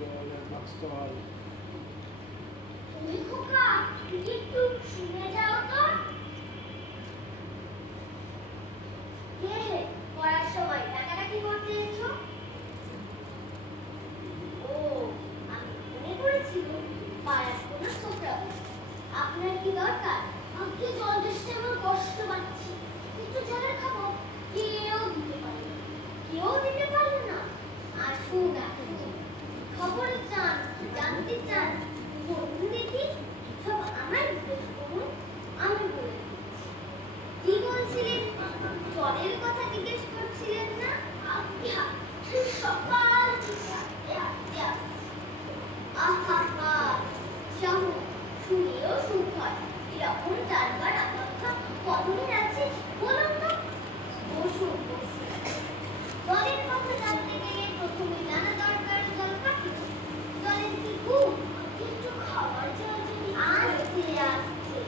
বাঁচতে হয়। তুমি খোকা একটু শুনে যাও তো। হে হে পড়ার সময় ডাকাডাকি করতে এসো। ও আমি মনে করেছিল পাড়ার কোনো ছোকরা। আপনার কি দরকার? আমাকে জল দেশটা আমার কষ্ট পাচ্ছি, একটু জলের খাবো। কেউ দিতে পারে না, কেউ দিতে পারলো না। আসুন আসুন, খবর চান, জানতে চান, বলুন দেখি। সব আমার জিজ্ঞেস করুন, আমি বলে দিচ্ছি। কি বলছিলেন? জলের কথা জিজ্ঞেস করছিলেন না? আজ্ঞা, সকাল আহা যেমন শুনেও সুখ হয়। এরকম চারবার আকাঙ্ক্ষা কতদিন আছে বলুন তো। বসুন বসুন। জলের কথা জানতে গেলে প্রথমে জানা দরকার জল কাকে। জলের কি গুণ? একটু খাবার জল যদি আসছে আসছে,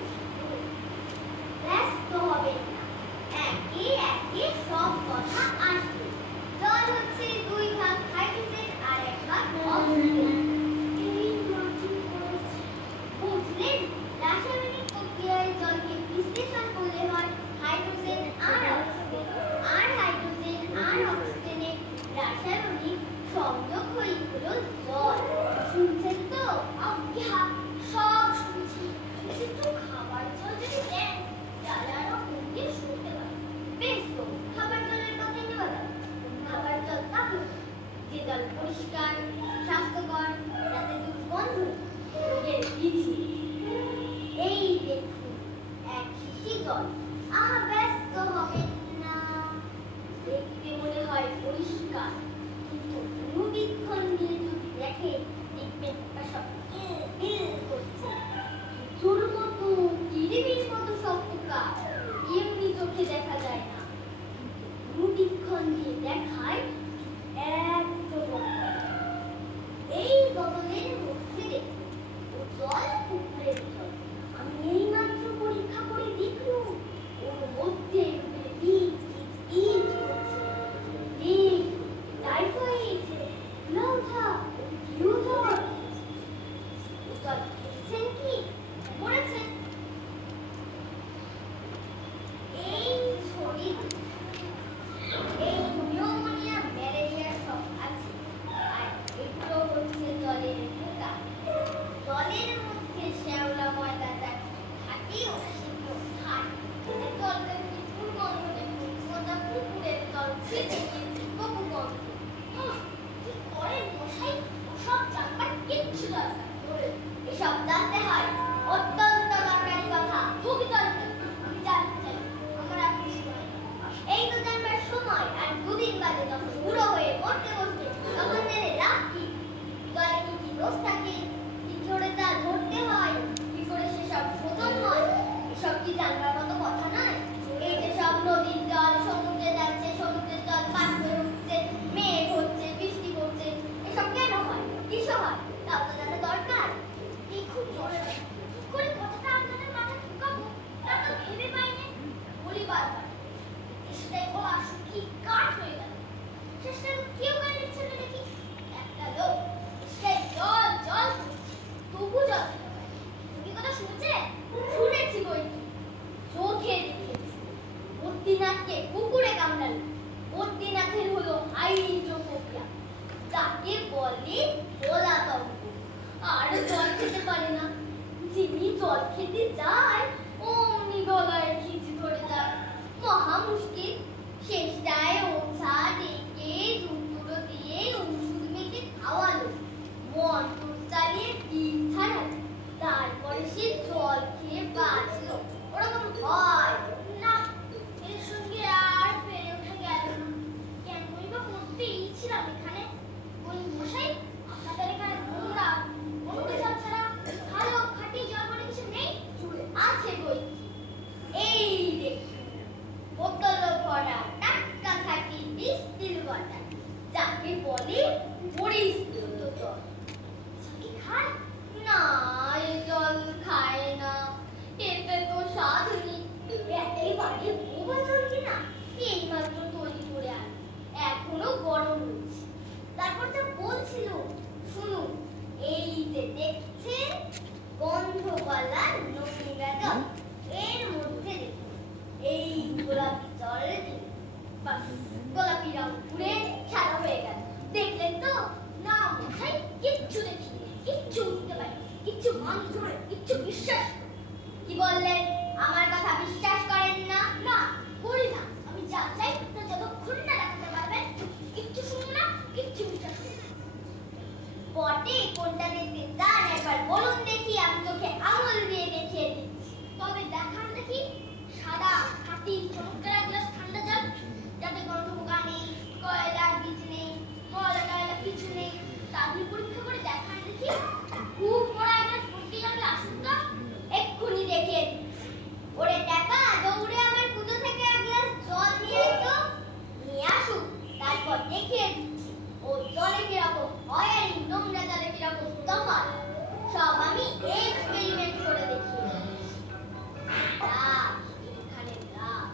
ব্যস্ত হবেন না, একে একে সব কথা আসবে। জল হচ্ছে দুই ভাগ হাইড্রোজেন আর এক ভাগ অক্সিজেন। এই মাটি পড়েছে বুঝলেন? রাসায়নিক প্রক্রিয়ায় জলকে বিশ্লেষণ করলে হয় হাইড্রোজেন আর অক্সিজেন, আর হাইড্রোজেন আর অক্সিজেনের রাসায়নিক সংযোগ হলো জল। শুনছেন তো? আজ্ঞা সব শুনছি। একটু খাবার জল যদি দেন তাহলে আরো মন্দির শুনতে পারি। বেশ তো, খাবার জলের কথাই নেওয়া যাক। খাবার জল তাহলে যে জল পরিষ্কার স্বাস্থ্যকর, যাতে দুর্গন্ধ রোগের বীজ। এই দেখুন এক শিশি জল। আহা ব্যস্ত হবেন না, দেখতে মনে হয় পরিষ্কার, কিন্তু অনুবীক্ষণ দিয়ে যদি দেখে দেখবেন তা সব করছে। কিছুর মতো কিরিমির মতো সব পোকা এমনি চোখে দেখা যায় না, কিন্তু অনুবীক্ষণ দিয়ে দেখায় একদম। এই বোতলের মধ্যে দেখুন ও জল পুকুরের জল। আমি এই মাত্র পরীক্ষা করে দেখলুম ওর মধ্যে বীজ বীজ করছে। টাইফয়েড, লাউথা, কিউজর। জল খেয়েছেন কি? পড়েছেন? এই ছড়ি, এই নিউমোনিয়া, ম্যালেরিয়া সব আছে। আর এগুলো হচ্ছে জলের পোকা। জলের মধ্যে শ্যাওলা ময়দাটা থাকে ও সেগুলো খায়। জলটা কি দুর্গন্ধ দেখুন, সোজা পুকুরের জল ছিটে গিয়েছে বহু গন্ধ। কি করেন মশাই? ওসব জানবার কিচ্ছু দরকার। এসব জানতে হয় অত্যন্ত দরকারি কথা। খুবই দরকারি। আমি জানতে চাই, আমার আপনি সময় এই তো জানবার সময়। আর দুদিন বাদে যখন বুড়ো হয়ে পড়তে বসবে তখন জেনে লাভ কি? জলে কি কি দোষ থাকে, কি করে তা ধরতে হয়, কি করে সেসব শোধন হয়, এসব কি জানবার মতো কথা নয়। এই যে সব নদীর জল সমুদ্রে যাচ্ছে, সমুদ্রের জল পান হয়ে উঠছে, মেঘ হচ্ছে, বৃষ্টি পড়ছে, এসব কেন হয়, কিসব হয়, তাও তো জানা দরকার। এই খুব মশা, কি করে কথাটা আপনাদের মাথায় ঢুকাবো তা তো ভেবে পাইনি। বলি বারবার, সেটাই বলা শুকিয়ে কাঠ হয়ে গেল। শেষটা কেউ গায়ে দিচ্ছে না দেখি। একটা লোক সেটাই জল জল করছে, তবু জল খেতে পারে। তুমি কথা শুনছে? শুনেছি বই কি, চোখে দেখেছি। বদ্রীনাথকে কুকুরে কামড়ালো। বদ্রীনাথের হলো হাইড্রোফোবিয়া, যাকে বলে জলাতঙ্ক। আর জল খেতে পারে না। যিনি জল খেতে যায় অমনি গলায় খিচ ধরে যায়, মহা মুশকিল। শেষটায় ওঝা ডেকে দুধগুলো দিয়ে ওষুধ মেখে খাওয়ালো, মন্ত্র চালিয়ে বিষ ছাড়ালো, তারপরে সে জল খেয়ে বাঁচলো। ওরকম হয় না, এর সঙ্গে আর পেরে ওঠা গেল না। কেনই বা করতেই ছিলাম এখানে। ওই মশাই, আপনাদের এখানে নোংরা অনুদেশক ছাড়া ভালো খাঁটি জল বলে কিছু নেই? আছে বই। এই দেখুন বোতল ভরা টাটকা খাঁটি ডিস্টিল ওয়াটার, যাকে বলে পরিস্ফুট জল। কি খায় না? এ জল খায় না, এতে তো স্বাদ নেই। একেবারে বোবা জল কিনা এইমাত্র তৈরি করে আন, এখনো গরম রয়েছে। তারপর যা বলছিল শুনুন। গোলাপি রং উড়ে সাদা হয়ে গেল। দেখলেন তো? না মশাই, কিচ্ছু দেখিনি, কিচ্ছু বুঝতে পারি, কিচ্ছু মানতে পারি, কিচ্ছু বিশ্বাস করি। কি বললেন? আমার কথা বিশ্বাস করেন না? না, করি না। আমি যা চাই তা যতক্ষণ না দেখাতে পারবেন, কিচ্ছু শুনবো না, কিচ্ছু বিশ্বাস করি না। বটে, কোনটা দেখতে চান একবার বলুন দেখি, আমি চোখে আঙুল দিয়ে দেখিয়ে দিচ্ছি। তবে দেখান দেখি। সাদা খাঁটি চমৎকার এক গ্লাস ঠান্ডা জল, যাতে গন্ধ পোকা নেই, কয়লার বীজ নেই, ময়লা টয়লা কিছু নেই, তা দিয়ে পরীক্ষা করে দেখান দেখি। খুব বড় এক গ্লাস ভর্তি লাগলে আসুন তো, এক্ষুনি দেখিয়ে দিচ্ছি। ওরে টাকা, দৌড়ে আমার পুজো থেকে এক গ্লাস জল নিয়ে তো, নিয়ে আসুক, তারপর দেখিয়ে দিচ্ছি ও জলে কিরকম হয় আর এই নোংরা জলে কিরকম তফাৎ। সব আমি এক্সপেরিমেন্ট করে দেখিয়ে দিচ্ছি। রাখ, এখানে রাখ।